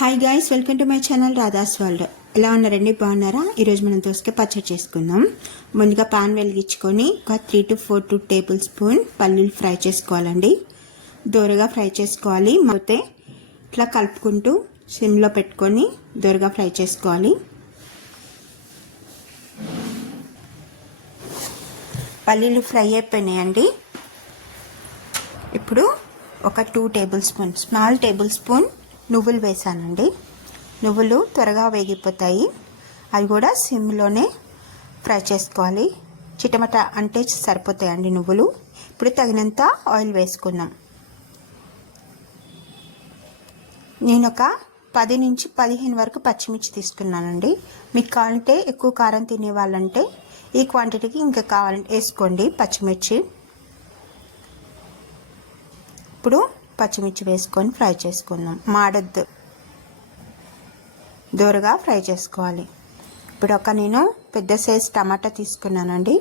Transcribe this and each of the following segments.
Hi guys, welcome to my channel Radha's world. ఎలా ఉన్నారండి? బాగున్నారా? ఈరోజు మనం దోసకాయ పచ్చడి చేసుకుందాం. ముందుగా పాన్ వెలిగించుకొని ఒక 3 to 4 టేబుల్ స్పూన్ పల్లీలు ఫ్రై చేసుకోవాలండి. దోరగా ఫ్రై చేసుకోవాలి. అయితే ఇట్లా కలుపుకుంటూ సిమ్లో పెట్టుకొని దోరగా ఫ్రై చేసుకోవాలి. పల్లీలు ఫ్రై అయిపోయినాయండి. ఇప్పుడు ఒక 2 table spoon small table spoon నువ్వులు వేసానండి. నువ్వులు త్వరగా వేగిపోతాయి. అవి కూడా సిమ్లోనే ఫ్రై చేసుకోవాలి. చిటమట అంటే సరిపోతాయండి నువ్వులు. ఇప్పుడు తగినంత ఆయిల్ వేసుకుందాం. నేను ఒక 10 నుంచి 15 వరకు పచ్చిమిర్చి తీసుకున్నానండి. మీకు కావాలంటే ఎక్కువ కారం తినే వాళ్ళంటే ఈ క్వాంటిటీకి ఇంకా కావాలంటే వేసుకోండి పచ్చిమిర్చి. ఇప్పుడు పచ్చిమిర్చి వేసుకొని ఫ్రై చేసుకుందాం. మాడద్దు, దోరగా ఫ్రై చేసుకోవాలి. ఇప్పుడు నేను పెద్ద సైజ్ టమాటా తీసుకున్నానండి.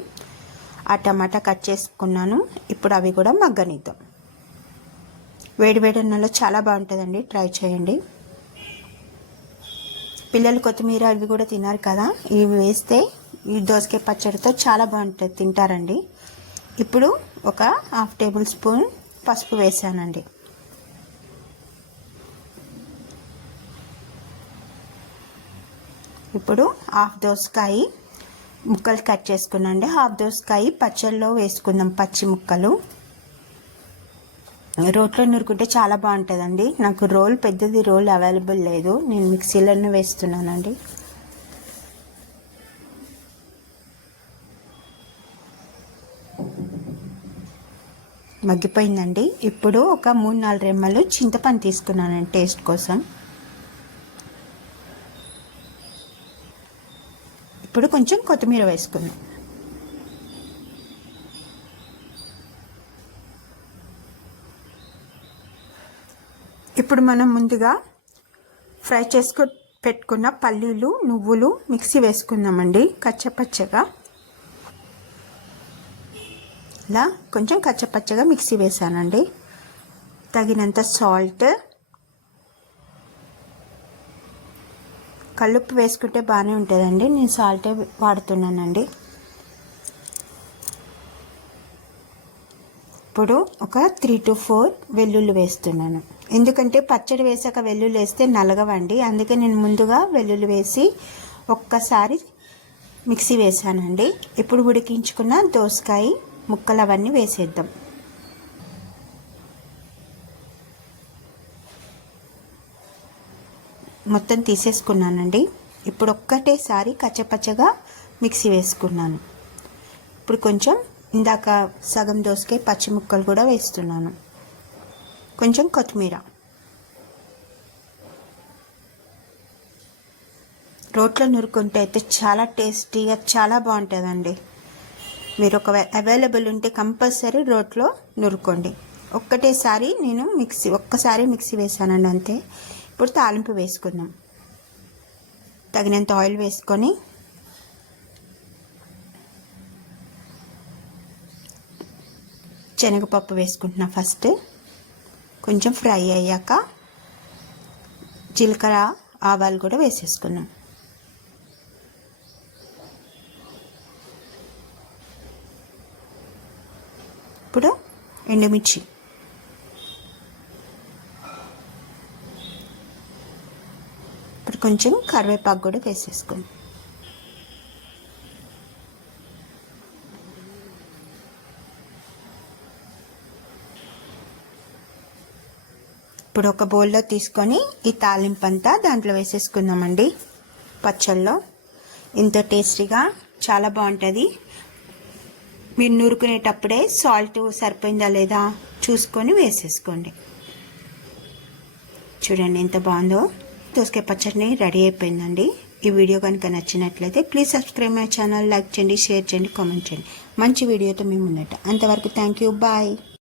ఆ టమాటా కట్ చేసుకున్నాను. ఇప్పుడు అవి కూడా మగ్గనిద్దాం. వేడి వేడి అన్నంలో చాలా బాగుంటుందండి, ట్రై చేయండి. పిల్లలు కొత్తిమీర అవి కూడా తిన్నారు కదా, ఇవి వేస్తే ఈ దోసకాయ పచ్చడితో చాలా బాగుంటుంది, తింటారండి. ఇప్పుడు ఒక 1/2 టేబుల్ స్పూన్ పసుపు వేసానండి. ఇప్పుడు 1/2 దోసకాయ ముక్కలు కట్ చేసుకున్నాండి. 1/2 దోసకాయ పచ్చళ్ళలో వేసుకుందాం. పచ్చి ముక్కలు రోట్లో నూరుకుంటే చాలా బాగుంటుందండి. నాకు పెద్దది రోల్ అవైలబుల్ లేదు, నేను మిక్సీలోనే వేస్తున్నానండి. మగ్గిపోయిందండి. ఇప్పుడు ఒక 3-4 రెమ్మలు చింతపండు తీసుకున్నానండి టేస్ట్ కోసం. ఇప్పుడు కొంచెం కొత్తిమీర వేసుకుందాం. ఇప్పుడు మనం ముందుగా ఫ్రై పెట్టుకున్న పల్లీలు, నువ్వులు మిక్సీ వేసుకుందామండి. కచ్చపచ్చగా ఇలా కొంచెం కచ్చపచ్చగా మిక్సీ వేసానండి. తగినంత సాల్ట్, కల్లుప్పు వేసుకుంటే బాగానే ఉంటుందండి, నేను సాల్టే వాడుతున్నానండి. ఇప్పుడు ఒక 3 to 4 వెల్లుల్లి వేస్తున్నాను. ఎందుకంటే పచ్చడి వేసాక వెల్లుల్లి వేస్తే నలగవండి, అందుకే నేను ముందుగా వెల్లుల్లి వేసి ఒక్కసారి మిక్సీ వేసానండి. ఇప్పుడు ఉడికించుకున్న దోసకాయ ముక్కలు అవన్నీ వేసేద్దాం. మొత్తం తీసేసుకున్నానండి. ఇప్పుడు ఒక్కటేసారి కచ్చపచ్చగా మిక్సీ వేసుకున్నాను. ఇప్పుడు కొంచెం ఇందాక సగం దోసకాయ పచ్చి ముక్కలు కూడా వేస్తున్నాను. కొంచెం కొత్తిమీర. రోట్లో నూరుకుంటే అయితే చాలా టేస్టీగా చాలా బాగుంటుందండి. మీరు అవైలబుల్ ఉంటే కంపల్సరీ రోట్లో నూరుకోండి. ఒక్కటేసారి నేను ఒక్కసారి మిక్సీ వేసానండి, అంతే. ఇప్పుడు తాలింపు వేసుకుందాం. తగినంత ఆయిల్ వేసుకొని శనగపప్పు వేసుకుంటున్నా. ఫస్ట్ కొంచెం ఫ్రై అయ్యాక జీలకర్ర, ఆవాలు కూడా వేసేసుకున్నాం. ఇప్పుడు ఎండుమిర్చి, ఇప్పుడు కొంచెం కరివేపాకు కూడా వేసేసుకుందాం. ఇప్పుడు ఒక బౌల్లో తీసుకొని ఈ తాలింపు అంతా దాంట్లో వేసేసుకుందామండి. పచ్చళ్ళలో ఎంతో టేస్టీగా చాలా బాగుంటుంది. మీరు నూరుకునేటప్పుడే సాల్ట్ సరిపోయిందా లేదా చూసుకొని వేసేసుకోండి. చూడండి ఎంత బాగుందో. దోసకాయ పచ్చడిని రెడీ అయిపోయిందండి. ఈ వీడియో కనుక నచ్చినట్లయితే please subscribe my channel, like చేయండి, షేర్ చేయండి, కామెంట్ చేయండి. మంచి వీడియోతో మేము ఉన్నట్టు. అంతవరకు థ్యాంక్ యూ, బాయ్.